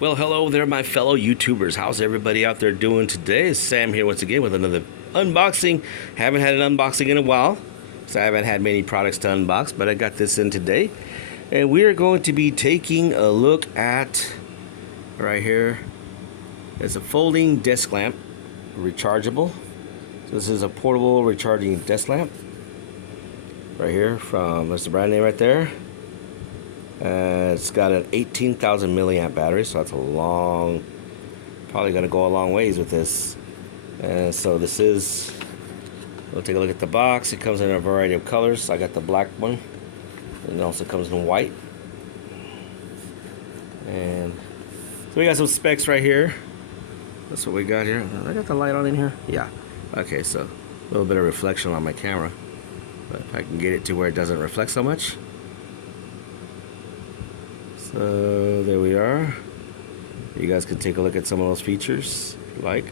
Well, hello there, my fellow YouTubers. How's everybody out there doing today? Sam here once again with another unboxing. Haven't had an unboxing in a while, so I haven't had many products to unbox, but I got this in today. And we are going to be taking a look at, right here, it's a folding desk lamp, rechargeable. So this is a portable recharging desk lamp. Right here from, that's the brand name right there. It's got an 18,000 milliamp battery, so that's a long, probably gonna go a long ways with this. And so this is, we'll take a look at the box. It comes in a variety of colors. I got the black one, and it also comes in white. And so we got some specs right here. That's what we got here. I got the light on in here. Yeah. Okay, so a little bit of reflection on my camera, but if I can get it to where it doesn't reflect so much. So there we are. You guys can take a look at some of those features if you like.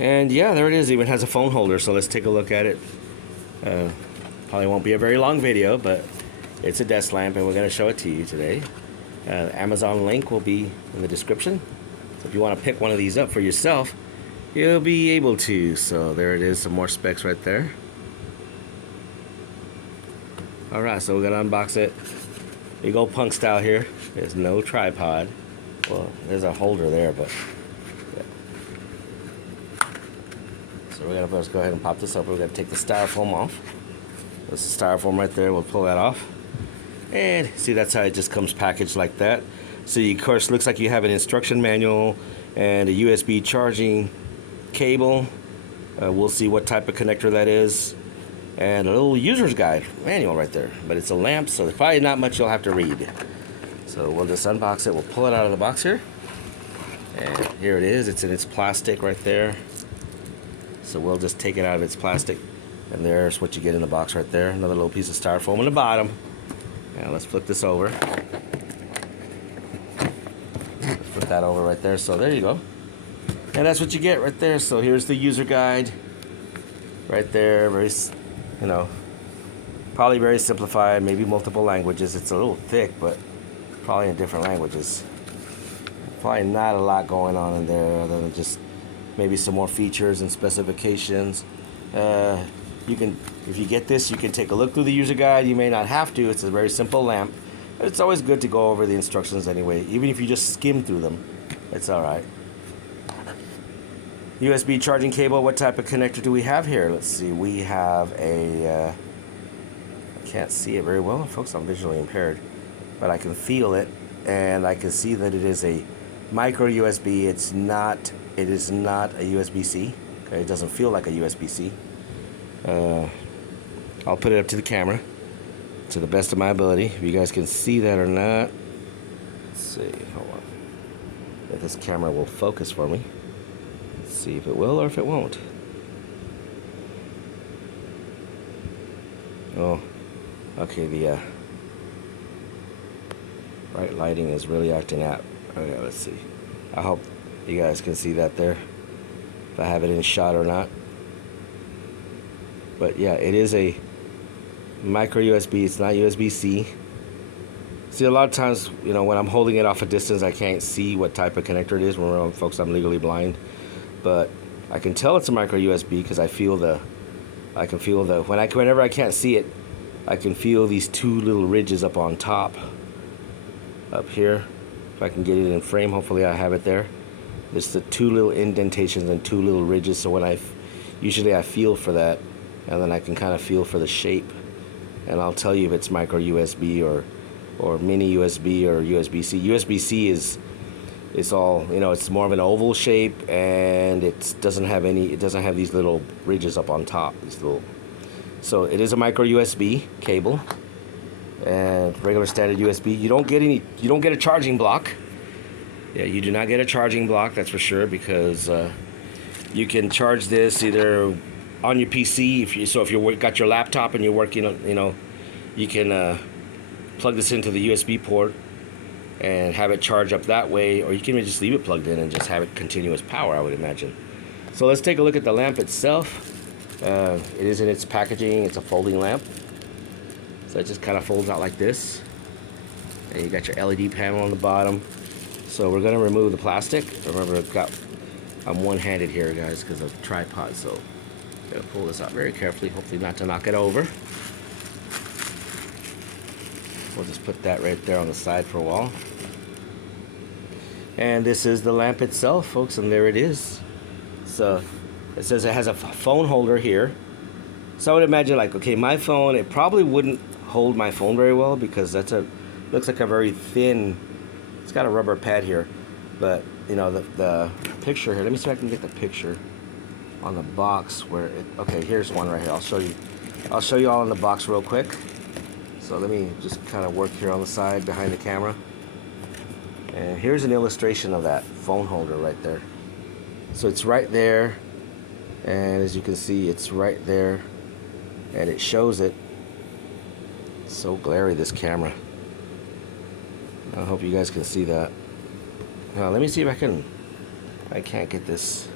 And yeah, there it is. It even has a phone holder, so let's take a look at it. Probably won't be a very long video, but it's a desk lamp and we're going to show it to you today. Amazon link will be in the description. So if you want to pick one of these up for yourself, you'll be able to. So there it is, some more specs right there. Alright, so we're going to unbox it. Big old punk style here. There's no tripod. Well, there's a holder there, but yeah. So we're going to first go ahead and pop this up. We're going to take the styrofoam off. There's the styrofoam right there. We'll pull that off. And see, that's how it just comes packaged like that. So you, of course, looks like you have an instruction manual and a USB charging cable. We'll see what type of connector that is. And a little user's guide manual right there, but it's a lamp, so there's probably not much you'll have to read. So we'll just unbox it. We'll pull it out of the box here, and here it is. It's in its plastic right there. So we'll just take it out of its plastic, and there's what you get in the box right there. Another little piece of styrofoam on the bottom. Now let's flip this over. Let's flip that over right there. So there you go, and that's what you get right there. So here's the user guide right there. Very, you know, probably very simplified, maybe multiple languages. It's a little thick, but probably in different languages. Probably not a lot going on in there other than just maybe some more features and specifications. You can, if you get this, you can take a look through the user guide. You may not have to. It's a very simple lamp. But it's always good to go over the instructions anyway, even if you just skim through them. It's all right. USB charging cable, what type of connector do we have here? Let's see, we have a, I can't see it very well, folks, I'm visually impaired, but I can feel it, and I can see that it is a micro USB. It is not a USB-C, okay? It doesn't feel like a USB-C. I'll put it up to the camera, to the best of my ability, if you guys can see that or not. Let's see, hold on, if this camera will focus for me. See if it will or if it won't. Oh, okay, the bright lighting is really acting out. Okay, let's see. I hope you guys can see that there, if I have it in shot or not. But yeah, it is a micro USB. It's not USB-C. See, a lot of times, you know, when I'm holding it off a distance, I can't see what type of connector it is. Remember, folks, I'm legally blind. But I can tell it's a micro USB because I feel whenever I can't see it, I can feel these two little ridges up on top, up here. If I can get it in frame, hopefully I have it there. It's the two little indentations and two little ridges. So when usually I feel for that, and then I can kind of feel for the shape, and I'll tell you if it's micro USB or mini USB or USB-C. USB-C is, it's all, you know, it's more of an oval shape, and it doesn't have these little ridges up on top, so it is a micro USB cable and regular standard USB. You don't get a charging block. Yeah, you do not get a charging block, that's for sure, because you can charge this either on your PC, if you got your laptop and you're working on, you know, you can plug this into the USB port and have it charge up that way, or you can just leave it plugged in and just have it continuous power, I would imagine. So let's take a look at the lamp itself. It is in its packaging. It's a folding lamp, so it just kind of folds out like this. And you got your LED panel on the bottom. So we're gonna remove the plastic. Remember, I'm one-handed here, guys, because of the tripod. So I'm gonna pull this out very carefully, hopefully not to knock it over. We'll just put that right there on the side for a while. And this is the lamp itself, folks, and there it is. So it says it has a phone holder here. So I would imagine, like, okay, my phone, it probably wouldn't hold my phone very well because looks like a very thin, it's got a rubber pad here. But, you know, the picture here, let me see if I can get the picture on the box where it, okay, here's one right here. I'll show you all in the box real quick. So let me just kind of work here on the side behind the camera. And here's an illustration of that phone holder right there. So it's right there, and as you can see, it's right there, and it shows it. It's so glary, this camera. I hope you guys can see that. Now let me see if I can't get this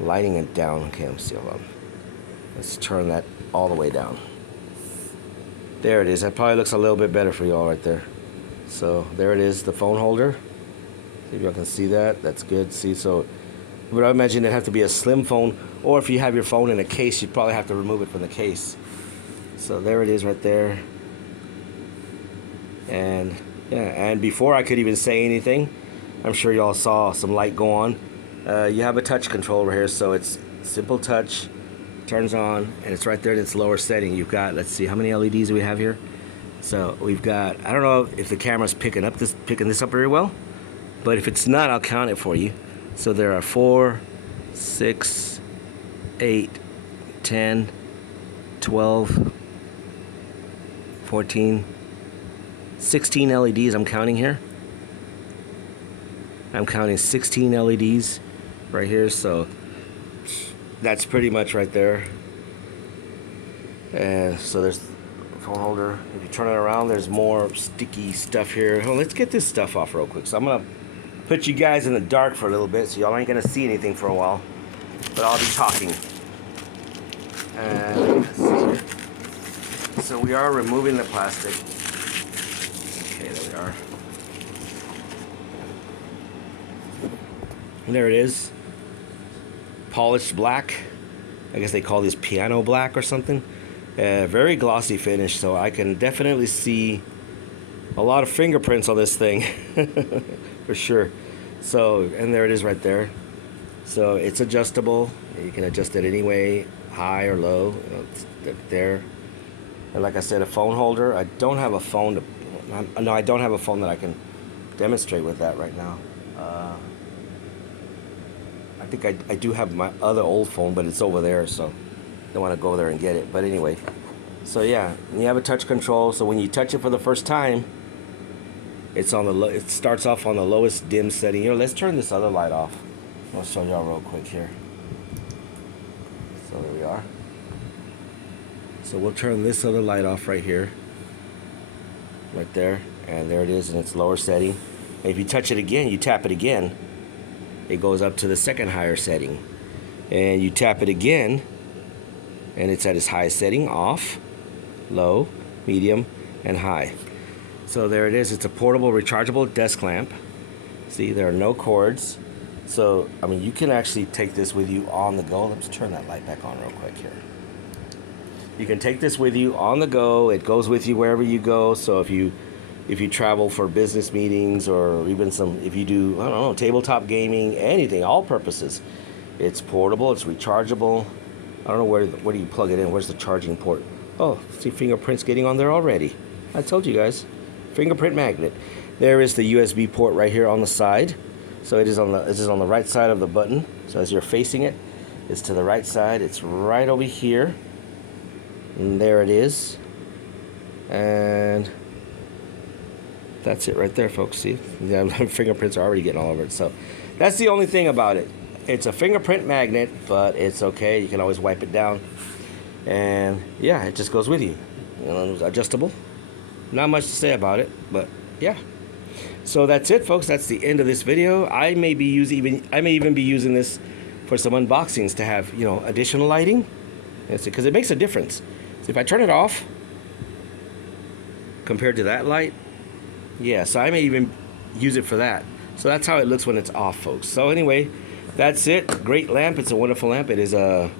lighting it down. Okay, let me see, hold on. Let's turn that all the way down. There it is. That probably looks a little bit better for you all right there. So there it is, the phone holder. See if y'all can see that. That's good. See, so, but I imagine it'd have to be a slim phone, or if you have your phone in a case, you'd probably have to remove it from the case. So there it is right there. And yeah, and before I could even say anything, I'm sure y'all saw some light go on. You have a touch controller here, so it's simple touch, turns on, and it's right there in its lower setting. You've got, let's see, how many LEDs do we have here? So we've got, I don't know if the camera's picking this up very well, but if it's not, I'll count it for you. So there are 4, 6, 8, 10, 12, 14, 16 LEDs I'm counting here. I'm counting 16 LEDs right here, so that's pretty much right there. And so there's the phone holder. If you turn it around, there's more sticky stuff here. Oh, let's get this stuff off real quick. So I'm gonna put you guys in the dark for a little bit, so y'all ain't gonna see anything for a while, but I'll be talking. And let's see here. So we are removing the plastic. Okay, there we are. And there it is. Polished black. I guess they call this piano black or something. Very glossy finish, so I can definitely see a lot of fingerprints on this thing for sure. So, and there it is right there. So it's adjustable. You can adjust it any way, high or low. It's there. And like I said, a phone holder. I don't have a phone no, I don't have a phone that I can demonstrate with that right now. I think I do have my other old phone, but it's over there, so I don't want to go there and get it. But anyway, so yeah, you have a touch control. So when you touch it for the first time, it's on the it starts off on the lowest dim setting. You know, let's turn this other light off. I'll show y'all real quick here. So there we are. So we'll turn this other light off right here, right there, and there it is in its lower setting. And if you touch it again, you tap it again, it goes up to the second higher setting. And you tap it again, and it's at its highest setting, off, low, medium, and high. So there it is. It's a portable rechargeable desk lamp. See, there are no cords. So, I mean, you can actually take this with you on the go. Let's turn that light back on real quick here. You can take this with you on the go. It goes with you wherever you go. So if you travel for business meetings, or even if you do, I don't know, tabletop gaming, anything, all purposes. It's portable, it's rechargeable. I don't know where do you plug it in? Where's the charging port? Oh, see fingerprints getting on there already. I told you guys. Fingerprint magnet. There is the USB port right here on the side. So it is on the right side of the button. So as you're facing it, it's to the right side. It's right over here. And there it is. And that's it right there, folks. See? Yeah, fingerprints are already getting all over it. So that's the only thing about it. It's a fingerprint magnet, but it's okay. You can always wipe it down. And yeah, it just goes with you. You know, it's adjustable. Not much to say about it, but yeah. So that's it, folks. That's the end of this video. I may even be using this for some unboxings to have, you know, additional lighting. Because it makes a difference. So if I turn it off compared to that light, Yeah, so I may even use it for that. So that's how it looks when it's off, folks. So anyway, that's it. Great lamp. It's a wonderful lamp. It is a,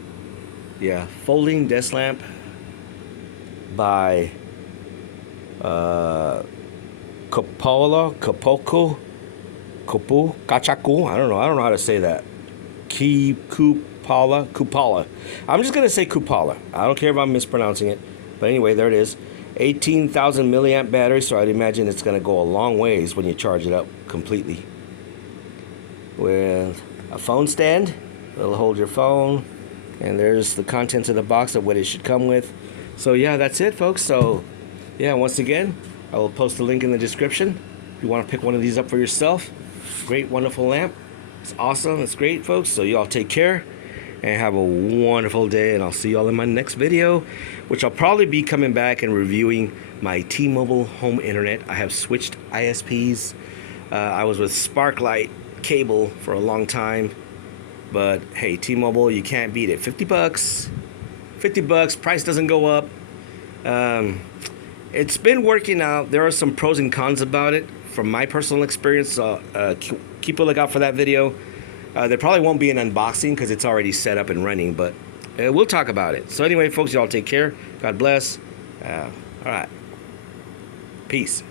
yeah, folding desk lamp by Koopala, Kachaku. I don't know how to say that. Koopala. I'm just gonna say Koopala. I don't care if I'm mispronouncing it. But anyway, there it is. 18,000 milliamp battery, so I'd imagine it's gonna go a long ways when you charge it up completely. With a phone stand, it'll hold your phone, and there's the contents of the box of what it should come with. So yeah, that's it, folks. So yeah, once again, I will post a link in the description if you want to pick one of these up for yourself. Great, wonderful lamp. It's awesome. It's great, folks. So you all take care and have a wonderful day, and I'll see you all in my next video, which I'll probably be coming back and reviewing my T-Mobile home internet. I have switched ISPs. I was with Sparklight cable for a long time, but hey, T-Mobile, you can't beat it. 50 bucks, price doesn't go up. It's been working out. There are some pros and cons about it from my personal experience, so keep a lookout for that video. There probably won't be an unboxing because it's already set up and running, but we'll talk about it. So anyway, folks, y'all take care. God bless. All right. Peace.